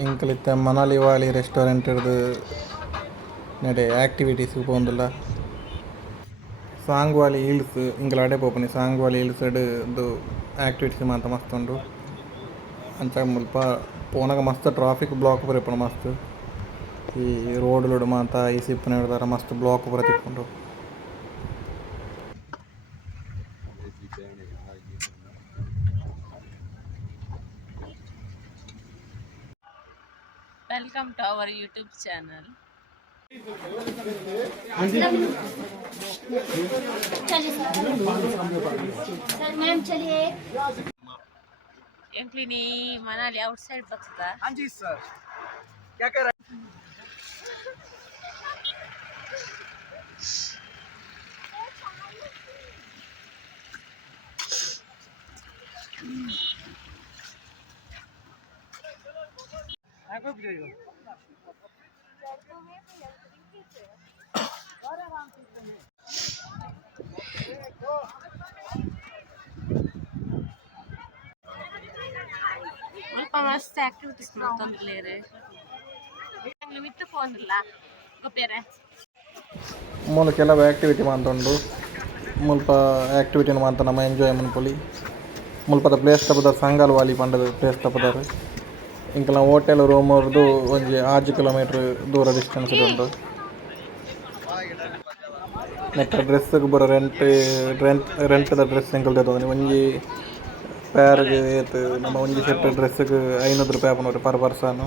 ಇಂಕಲಿತ್ತ ಮನಾಲಿ ವಾಲಿ restaurant ಇರ್ದು ನಡೆ activities ಪೋಂದುಲ್ಲ song ವಾಲಿ hills ಇಂಕಲ ಅಡೆ ಪೋಪುನಿ song ವಾಲಿ hills ಇದು ಆ್ಯಕ್ಟಿವಿಟೀಸ್ ಮಾತ ಮಸ್ತ್ ಉಂಡು ಅಂಚ ಮುಲ್ಪ ಪೋನಾಗ ಮಸ್ತ್ ಟ್ರಾಫಿಕ್ ಬ್ಲಾಕ್ ಪೂರ ಇಪ್ಪುಂಡು ಮಸ್ತ್ ಈ ರೋಡ್ಲುಡು ಮಾತ ಈ ಸಿಪ್ಪುನ ಹಿಡ್ದಾರ ಮಸ್ತ್ ಬ್ಲಾಕ್ ಪೂರ ತಿಕ್ಕುಂಡು. Welcome to our YouTube channel. चलिए सर मैम चलिए Yankini Manali outside बचता. हाँ जी सर, क्या कर रहे हैं? ಸ್ವಲ್ಪ ಮಸ್ತ್ ಆಕ್ಟಿವಿಟೀಸ್ ಮಾಡ್ತಂದ್ಲೇರೆ ನಿಮಿತ್ತ ಫೋನ್ಲ್ಲ ಗೊತ್ತೇರೆ ಮೂಲ ಕೆಲವು ಆ್ಯಕ್ಟಿವಿಟಿ ಮಾಡ್ತುಂಡು ಮುಲ್ಪ ಆ್ಯಕ್ಟಿವಿಟಿನ ಮಾತ ನಮ್ಮ ಎಂಜಾಯ್ ಮನ್ಪೊಲಿ ಮುಲ್ಪದ ಪ್ಲೇಸ್ ತಪ್ಪದಾರ ಸಂಗಾಲ್ ವಾಲಿ ಪಂಡದ ಪ್ಲೇಸ್ ತಪ್ಪದಾರ ಇಂಕಲ ಹೋಟೆಲ್ ರೂಮ್ ಅವ್ರದ್ದು ಒಂಜಿ 6 ಕಿಲೋಮೀಟ್ರ್ ದೂರ ಡಿಸ್ಟೆನ್ಸ್ ಉಂಡು. ನೆಟ್ಟ ಡ್ರೆಸ್ಸಿಗೆ ಬರೋ ರೆಂಟ್ದ ಡ್ರೆಸ್ ಎಂಕಲ್ ತೆತ್ತೊಂದು ಒಂಜಿ ಪ್ಯಾರ್ಗೆ ಏತ್ ನಮ್ಮ ಒಂಜಿ ಸೆಟ್ ಡ್ರೆಸ್ಸಿಗೆ 500 ರೂಪಾಯಿ ಆಪುಂಡು ಪರ್ ಪರ್ಸನ್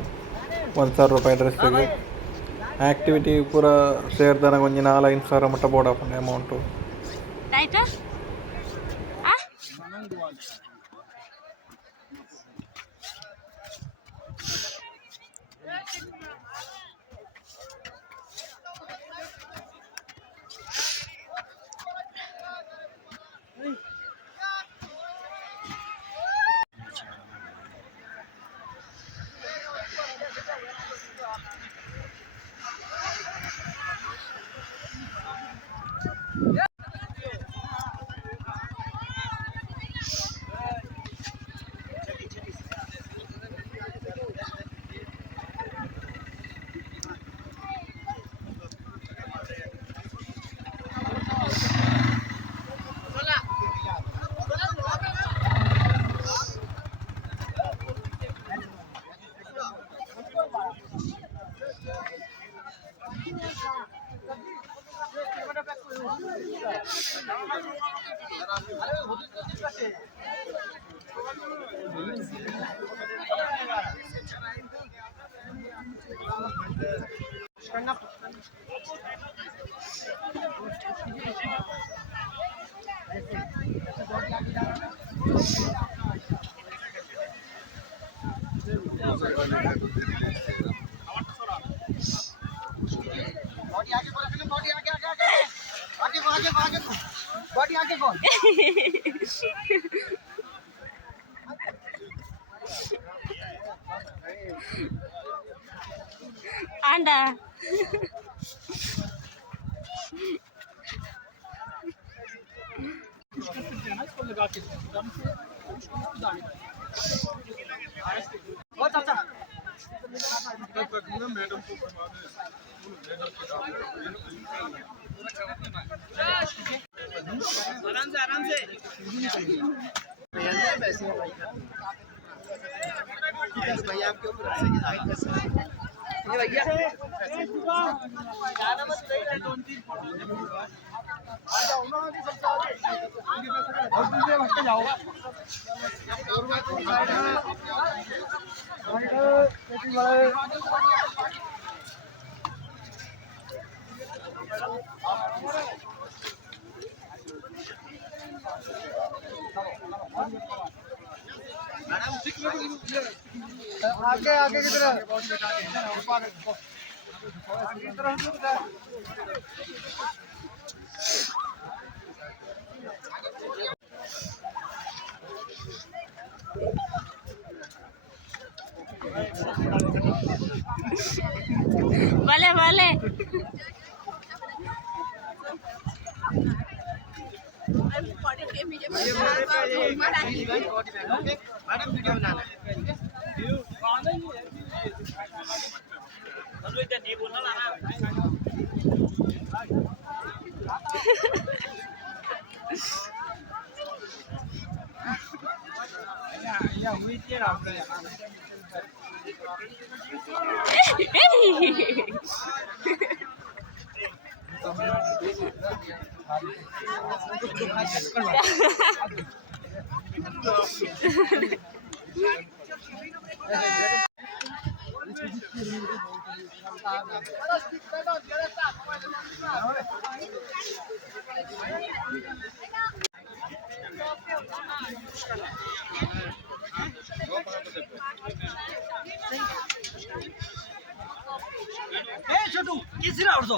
1000 ರೂಪಾಯಿ ಡ್ರೆಸ್ಸಿಗೆ. ಆ್ಯಕ್ಟಿವಿಟಿ ಪೂರ ಸೇರಿದಾಗ ಒಂಜಿ 4-5 ಸಾವಿರ ಮಟ್ಟ ಬೋರ್ಡ್ ಆಪುಂಡು ಅಮೌಂಟು. Anda. आराम से भैया आपके ऊपर भैया आगे आगे की तरह Vale, vale. मैडम वीडियो बनाना है छोटू किसी ना उड़ दो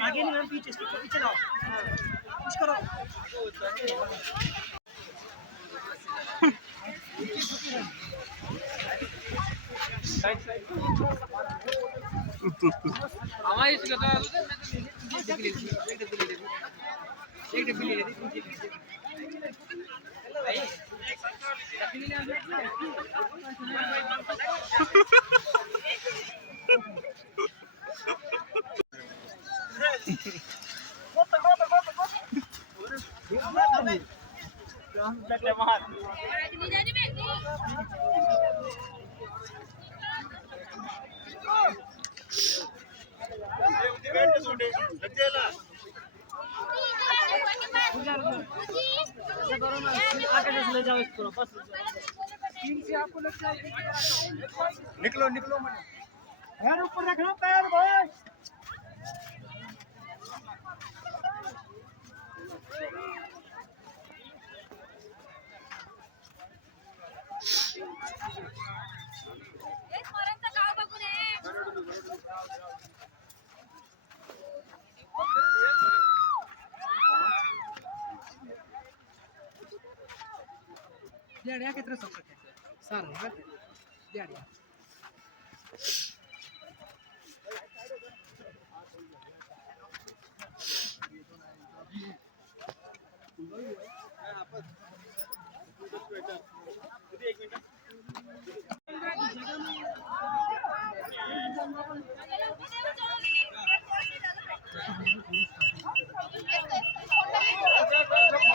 आगे नहीं मैम पीछे पीछे लाओ पुश करो हमारी इस कथा एक डिब्बी ले ली ले जाओ इसको बस तीन से आपको लग जाएगा निकलो निकलो पैर ऊपर रखना पैर भाई दिहाड्या कितना सब रखे सारे दिहाड्या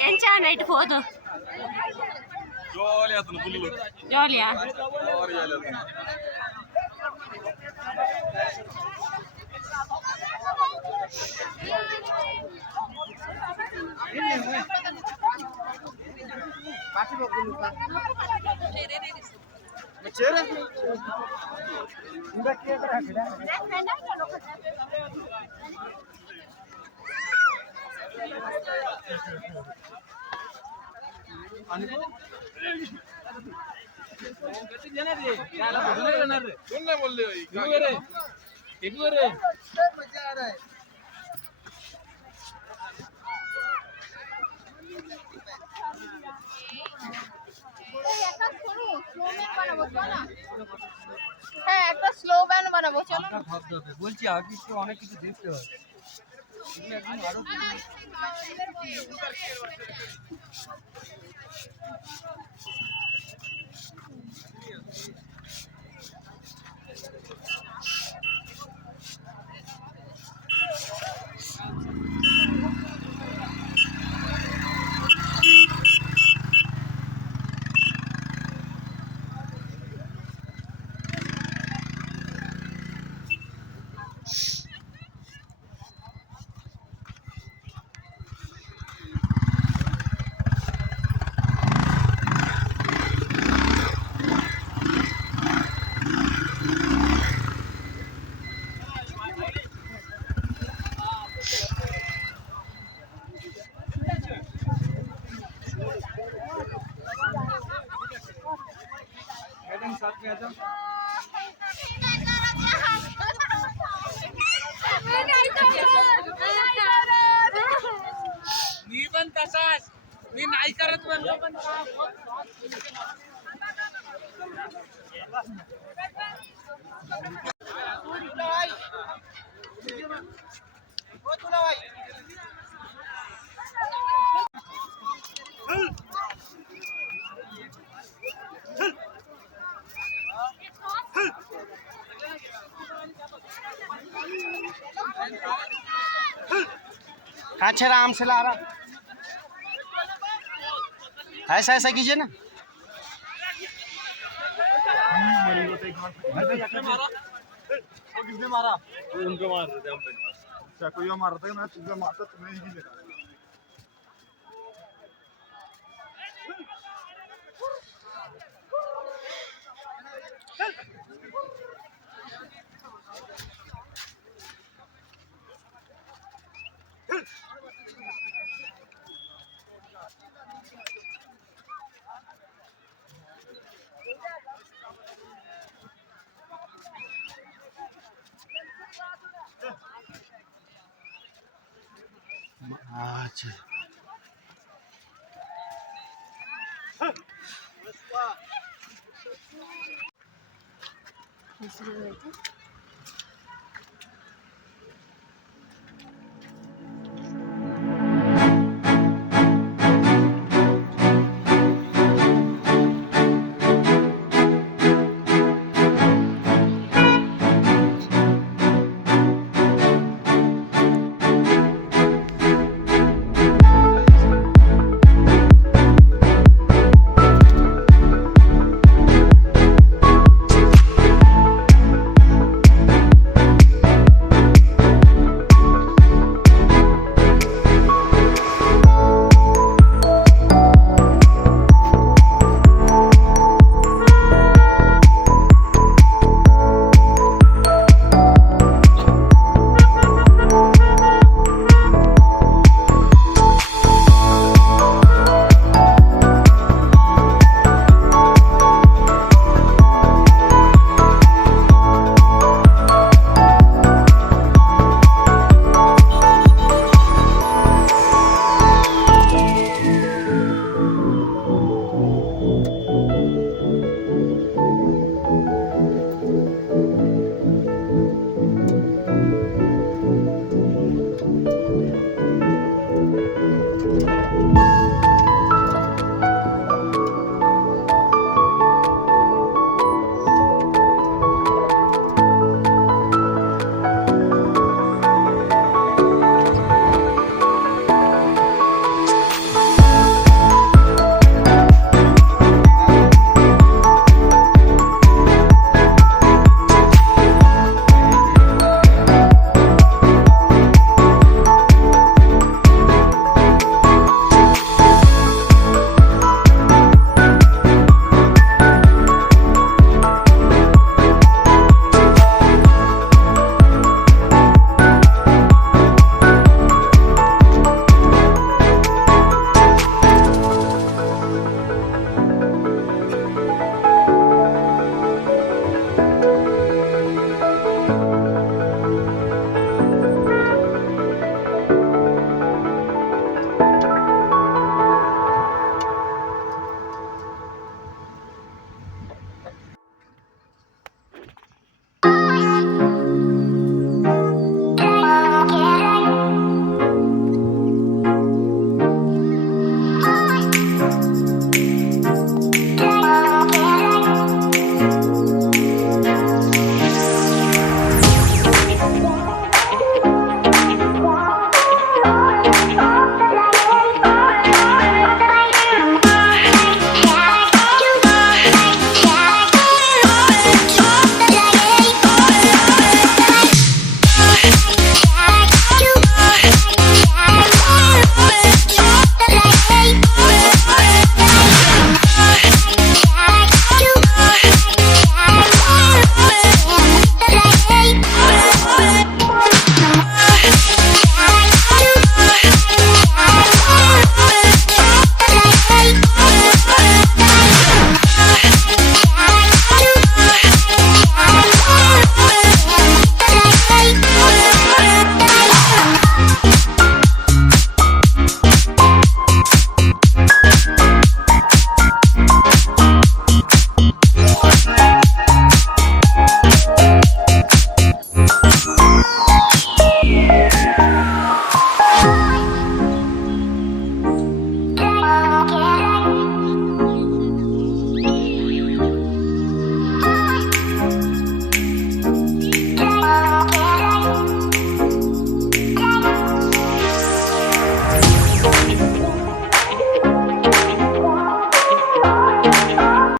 ఎంచాను ఇటు పోదు జోలియా হ্যাঁ একটা স্লো ব্যান্ড বানাবো চলো বলছি আগে তো অনেক কিছু দেখতে হয় साथ में आ जाओ मी पण तसाच मी नाही करत म्हणलो पण अच्छा आराम से ला रहा, ऐसा ऐसा कीजिए ना। किसने मारा? उनको मार देते हम पे। अच्छा कोई और मारता है ना, तुझे मारता तुम्हें ही देना। अच्छा